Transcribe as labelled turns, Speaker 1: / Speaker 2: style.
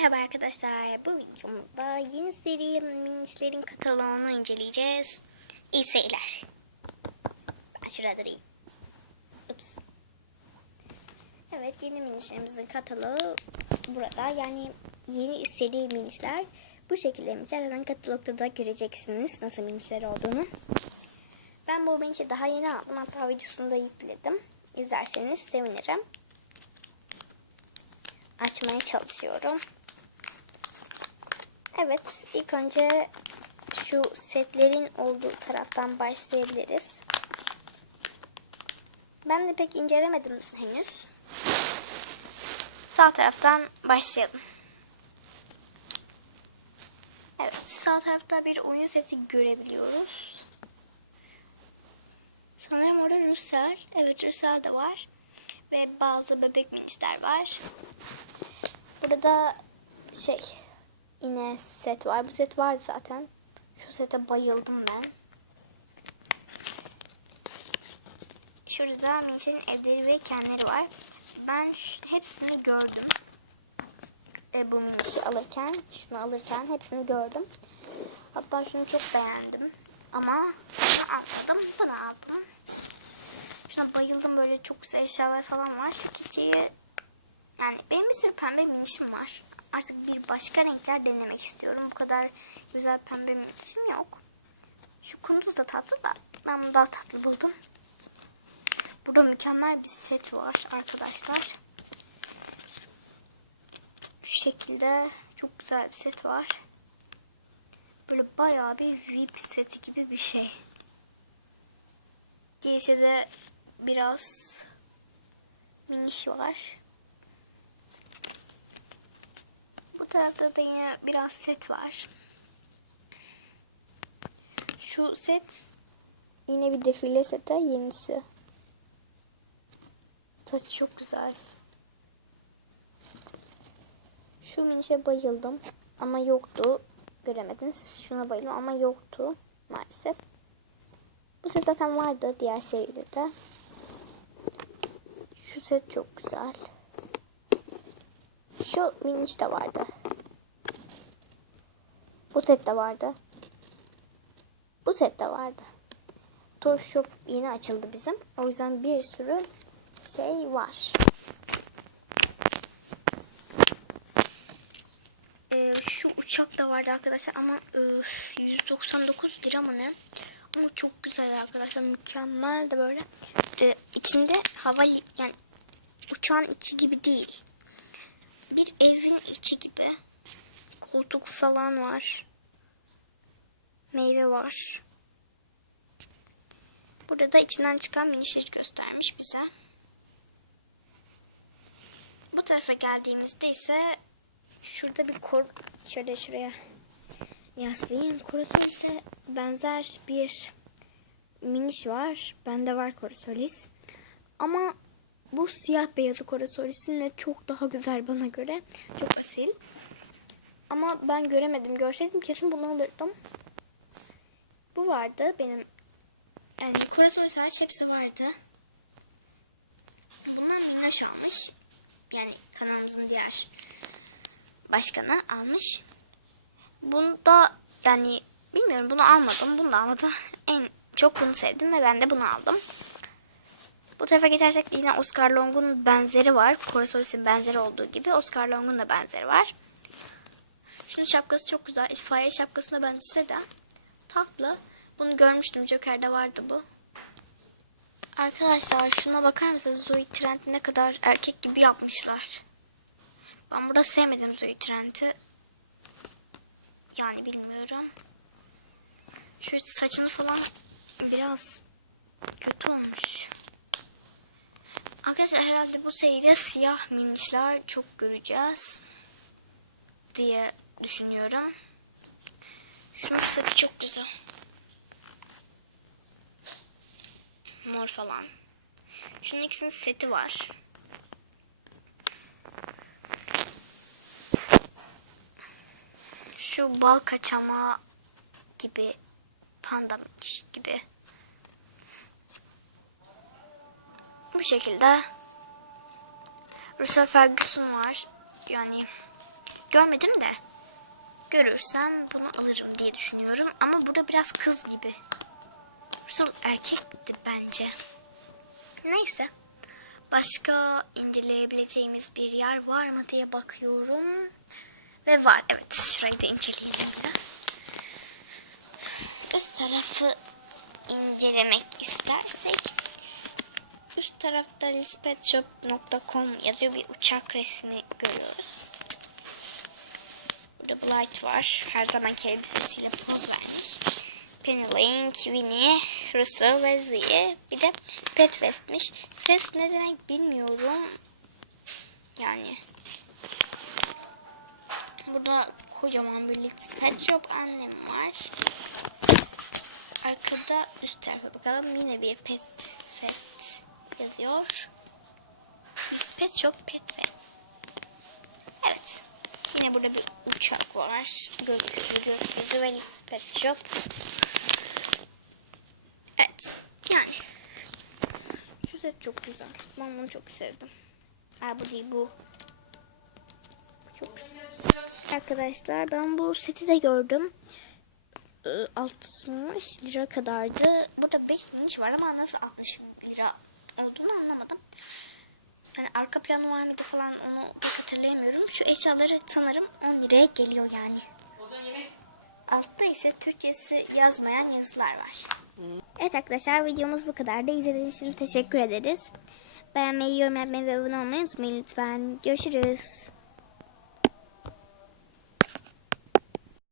Speaker 1: Merhaba arkadaşlar. Bu videomda yeni seri minişlerin kataloğunu inceleyeceğiz. İyi seyirler. Ben şurada durayım. Ups. Evet yeni minişlerimizin kataloğu burada. Yani yeni seri minişler. Bu şekilde. Zaten katalogda da göreceksiniz nasıl minişler olduğunu. Ben bu minişi daha yeni aldım. Hatta videosunu da yükledim. İzlerseniz sevinirim açmaya çalışıyorum. Evet, ilk önce şu setlerin olduğu taraftan başlayabiliriz. Ben de pek incelemedim henüz. Sağ taraftan başlayalım. Evet, sağ tarafta bir oyun seti görebiliyoruz. Sanırım orada Ruslar. Evet, Ruslar da var. Ve bazı bebek minişler var. Burada şey yine set var. Bu set var zaten. Şu sete bayıldım ben. Şurada minişlerin evleri ve kendileri var. Ben hepsini gördüm. E, bu minişi alırken, şunu alırken hepsini gördüm. Hatta şunu çok beğendim. Ama bunu almadım, bunu aldım. Şuna bayıldım böyle çok güzel eşyalar falan var. Şu keçiyi yani benim bir sürü pembe minişim var. Artık bir başka renkler denemek istiyorum. Bu kadar güzel pembe minişim yok. Şu kunduz da tatlı da ben bunu daha tatlı buldum. Burada mükemmel bir set var arkadaşlar. Şu şekilde çok güzel bir set var. Böyle bayağı bir VIP seti gibi bir şey. Girişte de biraz miniş var. Bu tarafta da yine biraz set var. Şu set yine bir defile seti yenisi. Saçı çok güzel. Şu minişe bayıldım ama yoktu. Göremediniz. Şuna bayıldım ama yoktu maalesef. Bu set zaten vardı diğer seride de. Şu set çok güzel. Şu miniş de vardı. Bu set de vardı. Bu set de vardı. Toy Shop yeni açıldı bizim. O yüzden bir sürü şey var. Ee, şu uçak da vardı arkadaşlar ama öf, 199 lira mı ne? Ama çok güzel arkadaşlar. Mükemmel de böyle. De, içinde hava yani uçağın içi gibi değil. Bir evin içi gibi. Koltuk falan var. Meyve var. Burada da içinden çıkan minişleri göstermiş bize. Bu tarafa geldiğimizde ise şurada bir kor şöyle şuraya yaslayayım. Korosolis'e benzer bir miniş var. Bende var Korosolis. Ama bu siyah beyazı Korosolis'in ve çok daha güzel bana göre. Çok asil. Ama ben göremedim. Görseydim kesin bunu alırdım. Bu vardı benim. Yani Korosolis hariç hepsi vardı. Bunlar Minnaş almış. Yani kanalımızın diğer başkanı almış. Bunu da yani bilmiyorum bunu almadım. Bunu da almadım. En çok bunu sevdim ve ben de bunu aldım. Bu tarafa geçersek yine Oscar Long'un benzeri var. Korosolis'in benzeri olduğu gibi Oscar Long'un da benzeri var. Şunun şapkası çok güzel. İtfaiye şapkasına benzese de tatlı. Bunu görmüştüm. Joker'de vardı bu. Arkadaşlar şuna bakar mısınız? Zoe Trent ne kadar erkek gibi yapmışlar. Ben burada sevmedim Zoe Trent'i. Yani bilmiyorum. Şu saçını falan biraz kötü olmuş. Arkadaşlar herhalde bu seride siyah minişler çok göreceğiz diye düşünüyorum. Şunun saçı çok güzel. Mor falan. Şunun ikisinin seti var. Şu bal kaçama gibi panda gibi. Bu şekilde Russell Ferguson var. Yani görmedim de görürsem bunu alırım diye düşünüyorum. Ama burada biraz kız gibi. Russell erkekti bence. Neyse. Başka indirilebileceğimiz bir yer var mı diye bakıyorum. Ve var evet. Şurayı da inceleyelim biraz. Üst tarafı incelemek istersek üst tarafta lispetshop.com yazıyor bir uçak resmi görüyoruz. Blight var. Her zamanki elbisesiyle poz vermiş. Penny Lane, Winnie, Russell ve Zoe. Bir de Pet Fest'miş. Fest ne demek bilmiyorum. Yani. Burada kocaman bir Little Pet Shop annem var. Arkada üst tarafa bakalım. Yine bir Pet Fest yazıyor. Pet Shop Pet Fest. Yine burada bir uçak var. Gökyüzü, gökyüzü ve Pet Shop. Evet. Yani. Şu set çok güzel. Ben bunu çok sevdim. Aa, bu değil bu. Bu çok güzel. Arkadaşlar ben bu seti de gördüm. Ee, 60 lira kadardı. Burada 5 inç var ama nasıl 60 lira olduğunu anlamadım. Hani arka planı var mıydı falan onu pek hatırlayamıyorum. Şu eşyaları sanırım 10 liraya geliyor yani. Altta ise Türkçesi yazmayan yazılar var. Evet arkadaşlar videomuz bu kadar da izlediğiniz için teşekkür ederiz. Beğenmeyi, yorum yapmayı ve abone olmayı unutmayın lütfen. Görüşürüz.